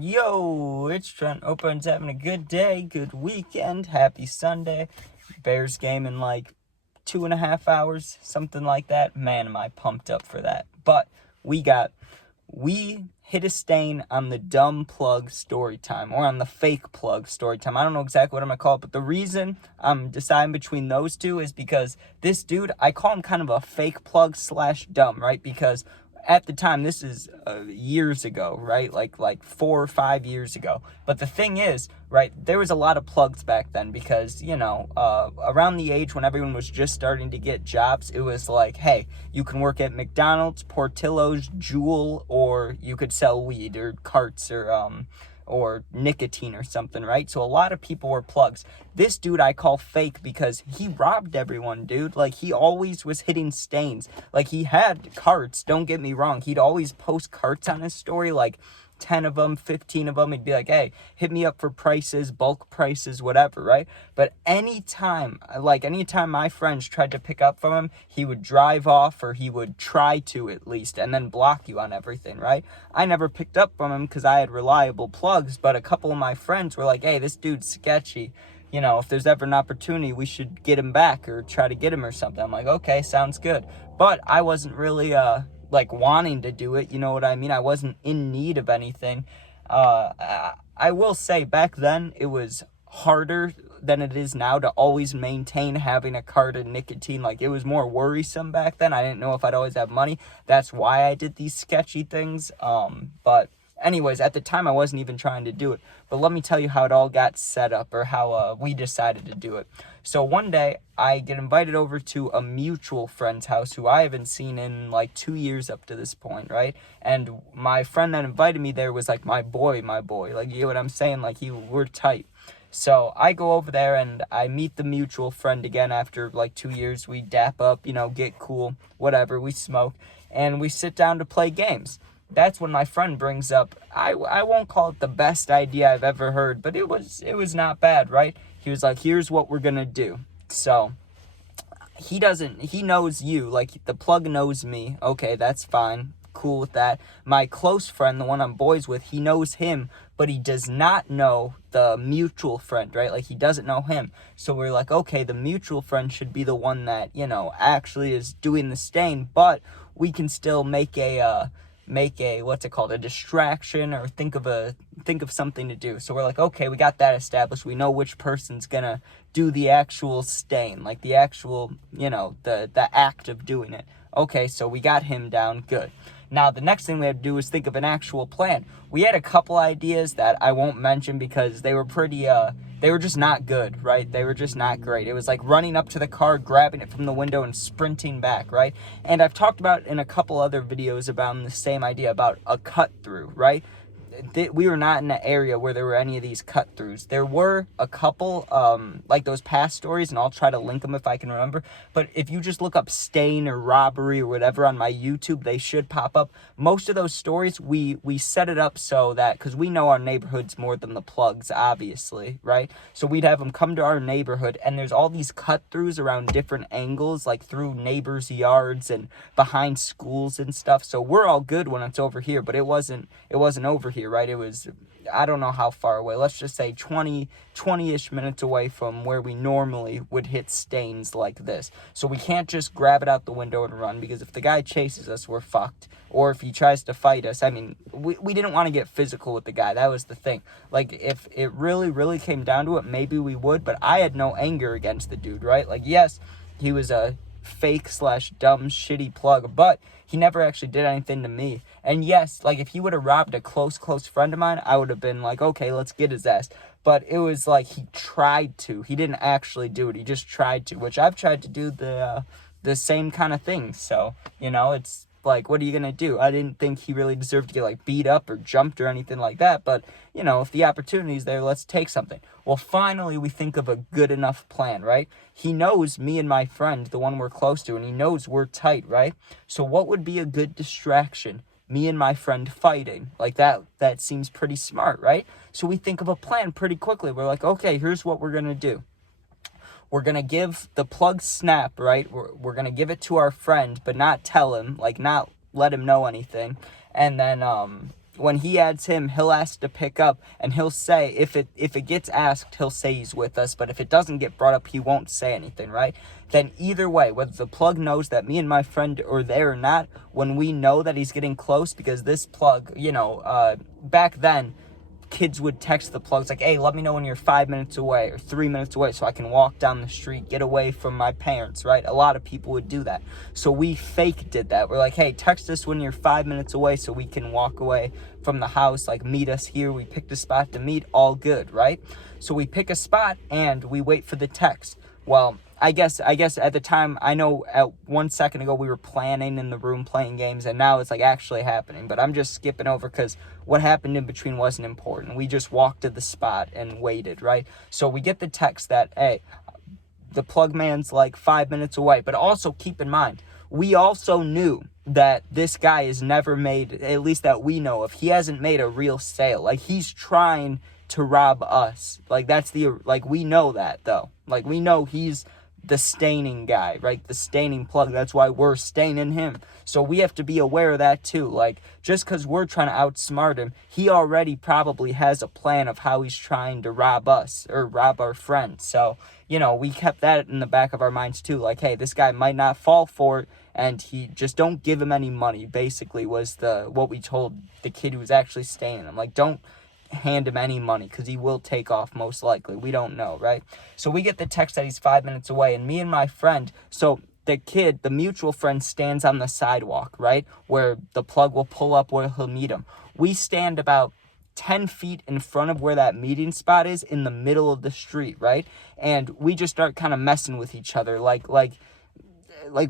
Yo, it's Trent. Hope everyone's having a good day, good weekend, happy Sunday. Bears game in like 2.5 hours, something like that. Man, am I pumped up for that. But we hit a stain on the dumb plug story time, or on the fake plug story time. I don't know exactly what I'm gonna call it, but the reason I'm deciding between those two is because this dude, I call him kind of a fake plug slash dumb, right? Because at the time, this is years ago, right? Like 4 or 5 years ago. But the thing is, right, there was a lot of plugs back then because, around the age when everyone was just starting to get jobs, it was like, hey, you can work at McDonald's, Portillo's, Jewel, or you could sell weed or carts or nicotine or something, right? So a lot of people were plugs. This dude I call fake because he robbed everyone, dude. Like, he always was hitting stains. Like, he had carts, don't get me wrong. He'd always post carts on his story, like 10 of them, 15 of them. He'd be like, hey, hit me up for prices, bulk prices, whatever, right? But anytime my friends tried to pick up from him, he would drive off, or he would try to at least, and then block you on everything, right? I never picked up from him because I had reliable plugs, but a couple of my friends were like, hey, this dude's sketchy. If there's ever an opportunity, we should get him back or try to get him or something. I'm like, okay, sounds good. But I wasn't really, like, wanting to do it, you know what I mean? I wasn't in need of anything. I will say, back then, it was harder than it is now to always maintain having a cart of nicotine. Like, it was more worrisome back then. I didn't know if I'd always have money. That's why I did these sketchy things. But anyways, at the time, I wasn't even trying to do it. But let me tell you how it all got set up, or how we decided to do it. So one day, I get invited over to a mutual friend's house who I haven't seen in like 2 years up to this point, right? And my friend that invited me there was like my boy. Like, you know what I'm saying? Like, we're tight. So I go over there and I meet the mutual friend again after like 2 years. We dap up, get cool, whatever. We smoke and we sit down to play games. That's when my friend brings up, I won't call it the best idea I've ever heard, but it was not bad, right? He was like, here's what we're gonna do. So he knows you, like the plug knows me. Okay, that's fine. Cool with that. My close friend, the one I'm boys with, he knows him, but he does not know the mutual friend, right? Like, he doesn't know him. So we're like, okay, the mutual friend should be the one that, actually is doing the stain, but we can still make a what's it called, a distraction, or think of something to do. So we're like, okay, we got that established. We know which person's gonna do the actual stain, like the actual, the act of doing it. Okay, so we got him down. Good. Now the next thing we had to do was think of an actual plan. We had a couple ideas that I won't mention because they were they were just not good, right? They were just not great. It was like running up to the car, grabbing it from the window, and sprinting back, right? And I've talked about in a couple other videos about the same idea about a cut through, right? We were not in an area where there were any of these cut throughs. There were a couple, like those past stories, and I'll try to link them if I can remember. But if you just look up stain or robbery or whatever on my YouTube, they should pop up. Most of those stories, we set it up so that, because we know our neighborhoods more than the plugs, obviously, right? So we'd have them come to our neighborhood, and there's all these cut throughs around different angles, like through neighbors' yards and behind schools and stuff. So we're all good when it's over here, but it wasn't over here, right? It was, I don't know how far away. Let's just say 20-ish minutes away from where we normally would hit stains like this. So we can't just grab it out the window and run, because if the guy chases us, we're fucked. Or if he tries to fight us, I mean, we didn't want to get physical with the guy. That was the thing. Like, if it really, really came down to it, maybe we would, but I had no anger against the dude, right? Like, yes, he was a fake slash dumb shitty plug, but he never actually did anything to me. And yes, like, if he would have robbed a close friend of mine, I would have been like, okay, let's get his ass. But it was like he tried to. He didn't actually do it. He just tried to, which I've tried to do the same kind of thing. So, it's like, what are you gonna do? I didn't think he really deserved to get like beat up or jumped or anything like that, but if the opportunity's there, let's take something. Well, finally we think of a good enough plan, right? He knows me and my friend, the one we're close to, and he knows we're tight, right? So what would be a good distraction? Me and my friend fighting. Like, that seems pretty smart, right? So we think of a plan pretty quickly. We're like, okay, here's what we're gonna do. We're going to give the plug snap, right? We're going to give it to our friend, but not tell him, like, not let him know anything. And then when he adds him, he'll ask to pick up, and he'll say, if it gets asked, he'll say he's with us, but if it doesn't get brought up, he won't say anything, right? Then either way, whether the plug knows that me and my friend are there or not, when we know that he's getting close, because this plug, back then, kids would text the plugs like, hey, let me know when you're 5 minutes away or 3 minutes away so I can walk down the street, get away from my parents, right? A lot of people would do that. So we fake did that. We're like, hey, text us when you're 5 minutes away so we can walk away from the house, like meet us here. We picked a spot to meet, all good, right? So we pick a spot and we wait for the text. Well, I guess at the time, I know at 1 second ago we were planning in the room playing games, and now it's like actually happening. But I'm just skipping over because what happened in between wasn't important. We just walked to the spot and waited, right? So we get the text that, hey, the plug man's like 5 minutes away. But also keep in mind, we also knew that this guy has never made, at least that we know of, he hasn't made a real sale. Like, he's trying to rob us. Like, we know that, though. Like, we know he's the staining guy, right? The staining plug. That's why we're staining him. So we have to be aware of that too. Like, just because we're trying to outsmart him, he already probably has a plan of how he's trying to rob us or rob our friends. So, we kept that in the back of our minds too. Like, hey, this guy might not fall for it, and he just don't give him any money, basically, was what we told the kid who was actually staining him. Like, don't hand him any money because he will take off most likely. We don't know, right? So we get the text that he's 5 minutes away, and me and my friend, so the mutual friend stands on the sidewalk, right, where the plug will pull up where he'll meet him. We stand about 10 feet in front of where that meeting spot is in the middle of the street, right? And we just start kind of messing with each other, like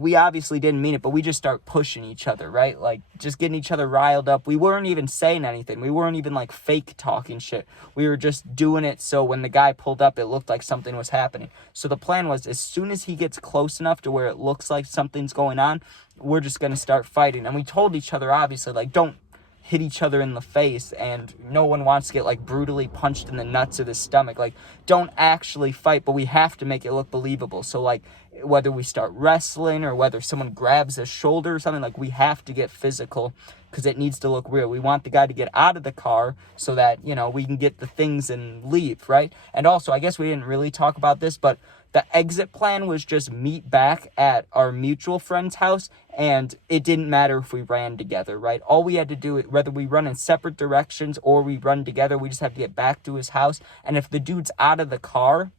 we obviously didn't mean it, but we just start pushing each other, right? Like, just getting each other riled up. We weren't even saying anything. We weren't even, like, fake talking shit. We were just doing it so when the guy pulled up, it looked like something was happening. So the plan was, as soon as he gets close enough to where it looks like something's going on, we're just going to start fighting. And we told each other, obviously, like, don't hit each other in the face, and no one wants to get, like, brutally punched in the nuts or the stomach. Like, don't actually fight, but we have to make it look believable. So, like, whether we start wrestling or whether someone grabs a shoulder or something, like, we have to get physical because it needs to look real. We want the guy to get out of the car so that, we can get the things and leave, right? And also, I guess we didn't really talk about this, but the exit plan was just meet back at our mutual friend's house, and it didn't matter if we ran together, right? All we had to do, whether we run in separate directions or we run together, we just have to get back to his house. And if the dude's out of the car,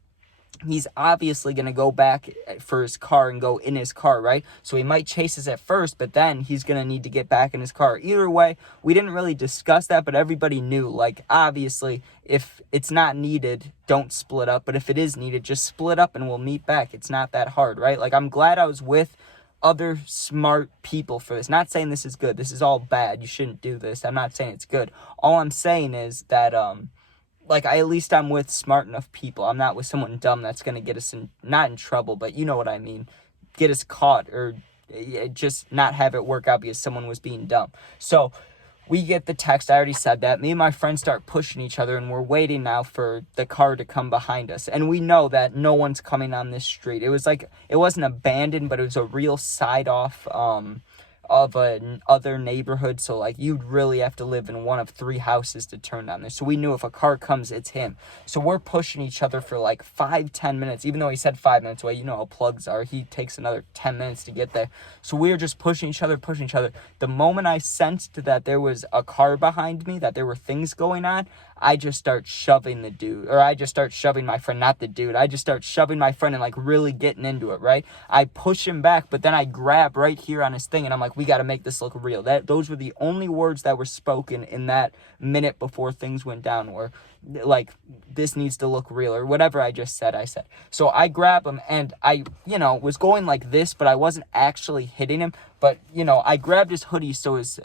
he's obviously going to go back for his car and go in his car, right? So he might chase us at first, but then he's going to need to get back in his car. Either way, we didn't really discuss that, but everybody knew, like, obviously, if it's not needed, don't split up. But if it is needed, just split up and we'll meet back. It's not that hard, right? Like, I'm glad I was with other smart people for this. Not saying this is good. This is all bad. You shouldn't do this. I'm not saying it's good. All I'm saying is that, at least I'm with smart enough people. I'm not with someone dumb that's going to get us not in trouble, but you know what I mean. Get us caught or just not have it work out because someone was being dumb. So we get the text. I already said that. Me and my friends start pushing each other, and we're waiting now for the car to come behind us. And we know that no one's coming on this street. It was like, it wasn't abandoned, but it was a real side off, of other neighborhood, so like you'd really have to live in one of 3 houses to turn down there. So we knew if a car comes, it's him. So we're pushing each other for like 5-10 minutes, even though he said 5 minutes away. You know how plugs are. He takes another 10 minutes to get there. So we were just pushing each other. The moment I sensed that there was a car behind me, that there were things going on, I just start shoving the dude, or I just start shoving my friend, not the dude. I just start shoving my friend and like really getting into it, right? I push him back, but then I grab right here on his thing, and I'm like, we got to make this look real. Those were the only words that were spoken in that minute before things went down, were like, this needs to look real, or whatever I just said, I said. So I grab him, and I, was going like this, but I wasn't actually hitting him. But, I grabbed his hoodie so his,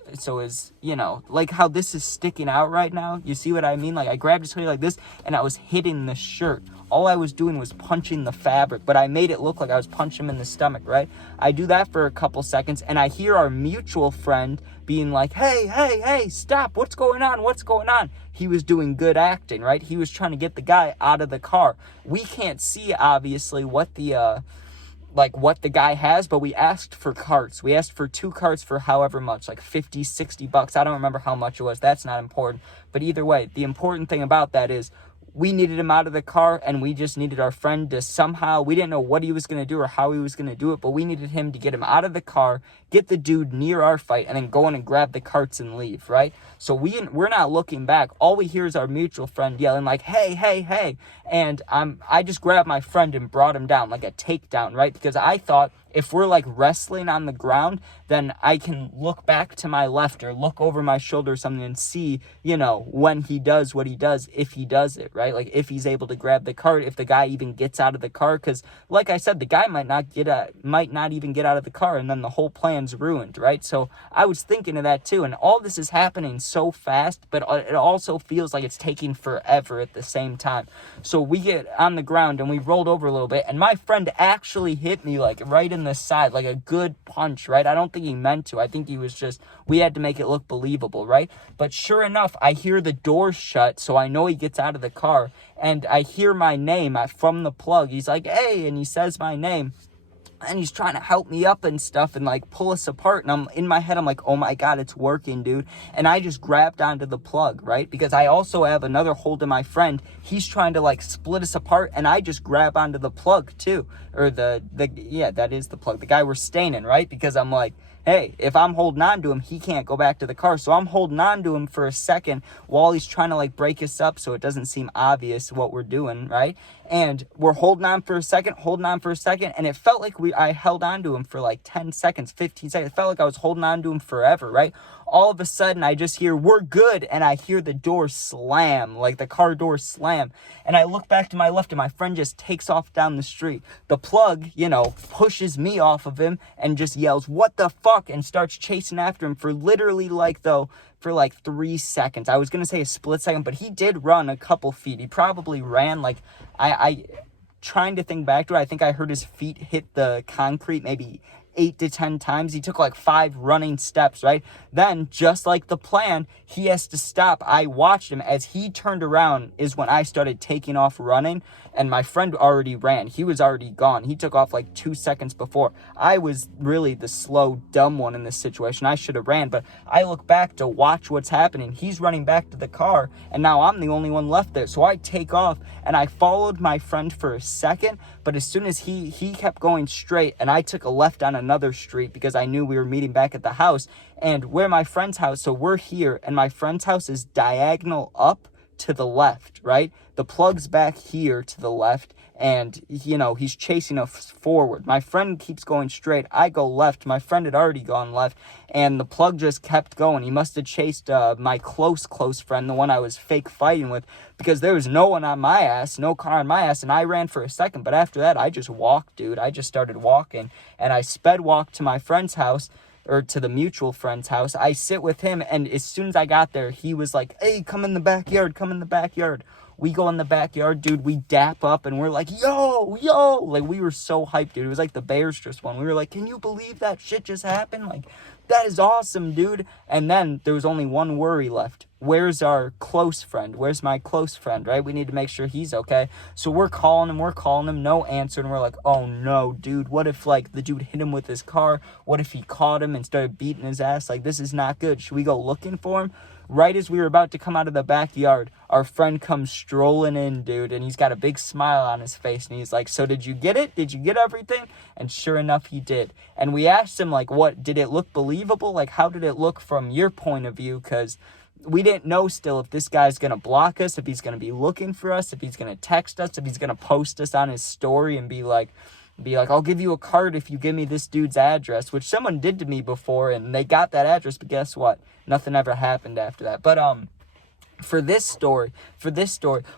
like how this is sticking out right now. You see what I mean? Like, I grabbed his hoodie like this, and I was hitting the shirt. All I was doing was punching the fabric, but I made it look like I was punching him in the stomach, right? I do that for a couple seconds, and I hear our mutual friend being like, hey, stop, what's going on? He was doing good acting, right? He was trying to get the guy out of the car. We can't see, obviously, what the like what the guy has, but we asked for carts. We asked for 2 carts for however much, like 50, 60 bucks. I don't remember how much it was. That's not important. But either way, the important thing about that is we needed him out of the car, and we just needed our friend to somehow, we didn't know what he was going to do or how he was going to do it, but we needed him to get him out of the car, get the dude near our fight, and then go in and grab the carts and leave, right? So we're not looking back. All we hear is our mutual friend yelling like, hey, hey, hey. And I just grabbed my friend and brought him down, like a takedown, right? Because I thought if we're like wrestling on the ground, then I can look back to my left or look over my shoulder or something and see, you know, when he does what he does, if he does it, right? Like if he's able to grab the cart, if the guy even gets out of the car, because like I said, the guy might not even get out of the car, and then the whole plan's ruined, right? So I was thinking of that too, and all this is happening so fast, but it also feels like it's taking forever at the same time. So we get on the ground and we rolled over a little bit, and my friend actually hit me like right in the side, like a good punch, right? I don't think he meant to. I think he was just, we had to make it look believable, right? But sure enough, I hear the door shut, so I know he gets out of the car, and I hear my name from the plug. He's like, hey, and he says my name. And he's trying to help me up and stuff and like pull us apart. And I'm in my head, I'm like, oh my God, it's working, dude. And I just grabbed onto the plug, right? Because I also have another hold of my friend. He's trying to like split us apart. And I just grab onto the plug too. Or yeah, that is the plug. The guy we're staying in, right? Because I'm like, hey, if I'm holding on to him, he can't go back to the car. So I'm holding on to him for a second while he's trying to like break us up so it doesn't seem obvious what we're doing, right? And we're holding on for a second, and it felt like I held on to him for like 10 seconds, 15 seconds. It felt like I was holding on to him forever, right? All of a sudden, I just hear, we're good, and I hear the door slam, like the car door slam. And I look back to my left, and my friend just takes off down the street. The plug, you know, pushes me off of him and just yells, what the fuck, and starts chasing after him for literally for like 3 seconds. I was going to say a split second, but he did run a couple feet. He probably ran like, I trying to think back to it, I think I heard his feet hit the concrete maybe 8 to 10 times. He took like 5 running steps, right? Then, just like the plan, he has to stop. I watched him as he turned around is when I started taking off running, and my friend already ran. He was already gone. He took off like 2 seconds before. I was really the slow, dumb one in this situation. I should have ran, but I look back to watch what's happening. He's running back to the car, and now I'm the only one left there. So I take off, and I followed my friend for a second, but as soon as he kept going straight, and I took a left on another street because I knew we were meeting back at the house, and where my friend's house, so we're here, and my friend's house is diagonal up to the left, right? The plug's back here to the left, and, you know, he's chasing us forward. My friend keeps going straight. I go left. My friend had already gone left, and the plug just kept going. He must have chased my close friend, the one I was fake fighting with, because there was no one on my ass, no car on my ass, and I ran for a second. But after that, I just walked, dude. I just started walking, and I sped walked to my friend's house, or to the mutual friend's house. I sit with him, and as soon as I got there, he was like, hey, come in the backyard, come in the backyard. We go in the backyard, dude, we dap up, and we're like, yo, like, we were so hyped, dude. It was like the Bears just won. We were like, can you believe that shit just happened? Like, that is awesome, dude. And then there was only one worry left. Where's our close friend? Where's my close friend, right? We need to make sure he's okay. So we're calling him, no answer, and we're like, oh no, dude, what if, like, the dude hit him with his car? What if he caught him and started beating his ass? Like, this is not good. Should we go looking for him? Right as we were about to come out of the backyard, our friend comes strolling in, dude, and he's got a big smile on his face, and he's like, so did you get it? Did you get everything? And sure enough, he did. And we asked him, like, what, did it look believable? Like, how did it look from your point of view? Because we didn't know still if this guy's going to block us, if he's going to be looking for us, if he's going to text us, if he's going to post us on his story and be like, I'll give you a card if you give me this dude's address, which someone did to me before, and they got that address, but guess what? Nothing ever happened after that. But for this story,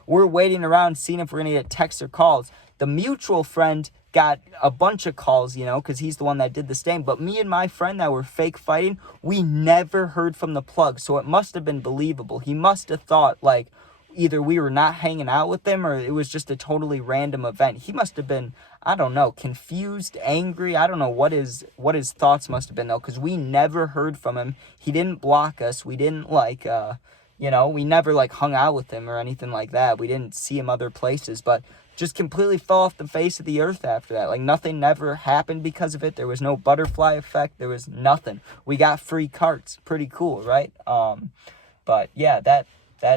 we're waiting around seeing if we're going to get texts or calls. The mutual friend got a bunch of calls, you know, because he's the one that did the stain. But me and my friend that were fake fighting, we never heard from the plug, so it must have been believable. He must have thought, like, either we were not hanging out with them or it was just a totally random event. He must have been, I don't know, confused, angry. I don't know what his thoughts must have been, though, because we never heard from him. He didn't block us. We didn't, we never, hung out with him or anything like that. We didn't see him other places. But just completely fell off the face of the earth after that. Like, nothing never happened because of it. There was no butterfly effect. There was nothing. We got free carts. Pretty cool, right? But yeah, that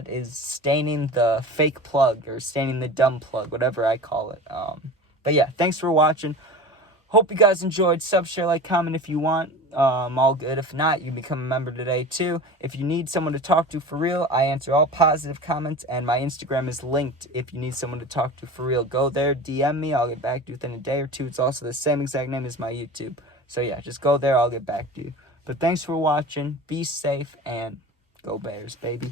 is staining the fake plug, or staining the dumb plug, whatever I call it. But yeah, thanks for watching. Hope you guys enjoyed. Sub, share, like, comment if you want. All good. If not, you can become a member today too. If you need someone to talk to for real, I answer all positive comments, and my Instagram is linked. If you need someone to talk to for real, go there, DM me. I'll get back to you within a day or two. It's also the same exact name as my YouTube. So yeah, just go there. I'll get back to you. But thanks for watching. Be safe, and go Bears, baby.